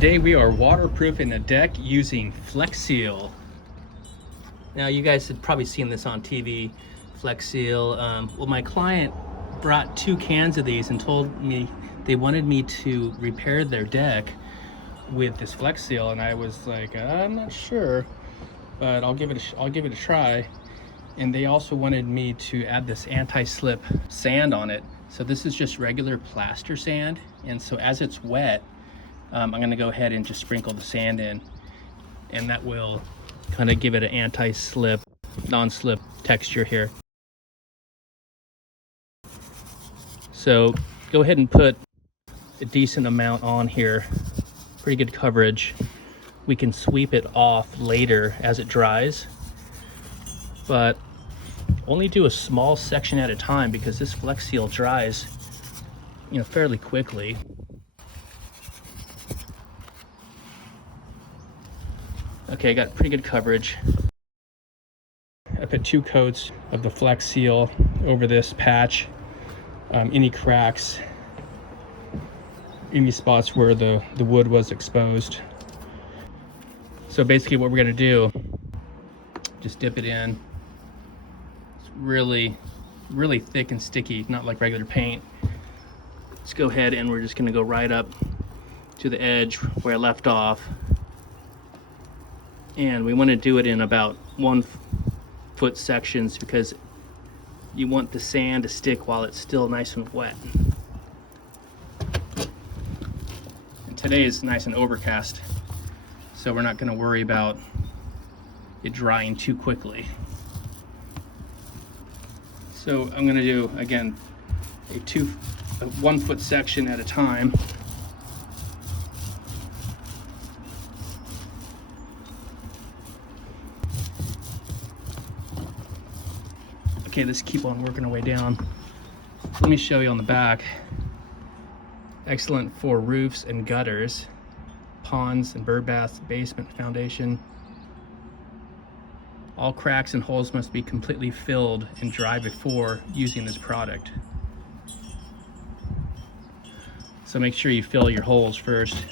Today we are waterproofing a deck using Flex Seal. Now you guys had probably seen this on TV, Flex Seal. Well, my client brought 2 cans of these and told me they wanted me to repair their deck with this Flex Seal, and I was like, I'm not sure, but I'll give it a try. And they also wanted me to add this anti-slip sand on it. So this is just regular plaster sand, and so as it's wet, I'm going to go ahead and just sprinkle the sand in, and that will kind of give it an anti-slip, non-slip texture here. So go ahead and put a decent amount on here, pretty good coverage. We can sweep it off later as it dries, but only do a small section at a time because this Flex Seal dries, fairly quickly. Okay, I got pretty good coverage. I put 2 coats of the Flex Seal over this patch. Any cracks, any spots where the wood was exposed. So basically what we're gonna do, just dip it in. It's really, really thick and sticky, not like regular paint. Let's go ahead and we're just gonna go right up to the edge where I left off. And we want to do it in about 1-foot sections because you want the sand to stick while it's still nice and wet. And today is nice and overcast, so we're not going to worry about it drying too quickly. So I'm going to do, again, a 1-foot section at a time. Okay, let's keep on working our way down. Let me show you on the back. Excellent for roofs and gutters, ponds and bird baths, basement, foundation. All cracks and holes must be completely filled and dry before using this product. So make sure you fill your holes first.